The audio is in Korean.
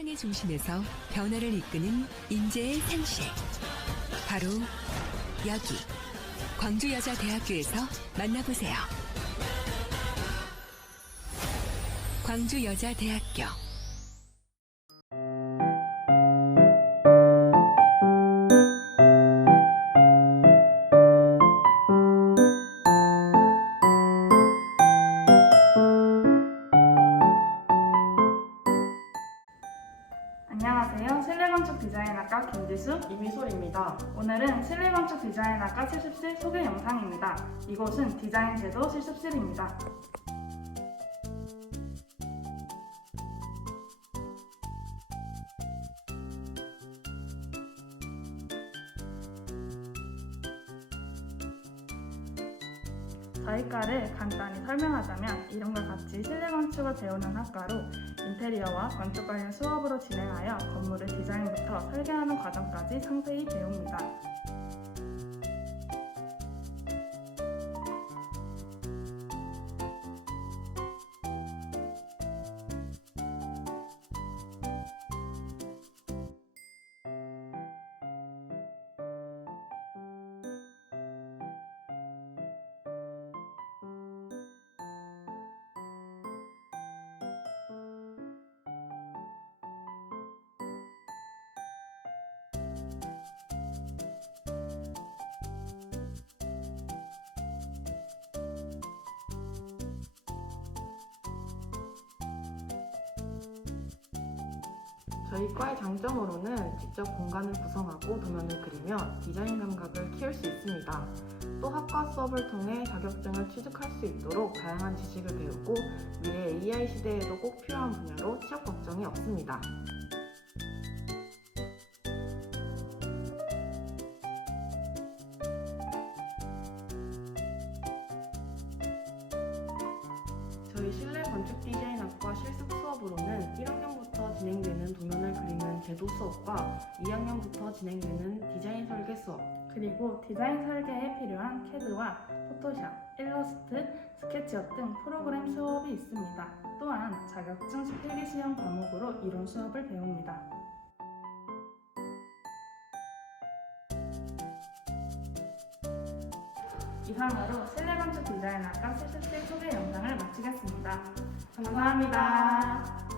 세상의 중심에서 변화를 이끄는 인재의 상실. 바로 여기 광주여자대학교에서 만나보세요. 광주여자대학교 실내건축 디자인학과 김지수, 이미솔입니다. 오늘은 실내건축 디자인학과 실습실 소개 영상입니다. 이곳은 디자인 제도 실습실입니다. 저희과를 간단히 설명하자면 이름과 같이 실내 건축을 배우는 학과로 인테리어와 건축 관련 수업으로 진행하여 건물의 디자인부터 설계하는 과정까지 상세히 배웁니다. 저희 과의 장점으로는 직접 공간을 구성하고 도면을 그리며 디자인 감각을 키울 수 있습니다. 또 학과 수업을 통해 자격증을 취득할 수 있도록 다양한 지식을 배우고 미래 AI 시대에도 꼭 필요한 분야로 취업 걱정이 없습니다. 저희 실내 건축 디자인학과 실습 제도 수업과 2학년부터 진행되는 디자인 설계 수업, 그리고 디자인 설계에 필요한 캐드와 포토샵, 일러스트, 스케치업 등 프로그램 수업이 있습니다. 또한 자격증 필기 시험 과목으로 이론 수업을 배웁니다. 이상으로 실내 건축 디자인학과 실습실 소개 영상을 마치겠습니다. 감사합니다.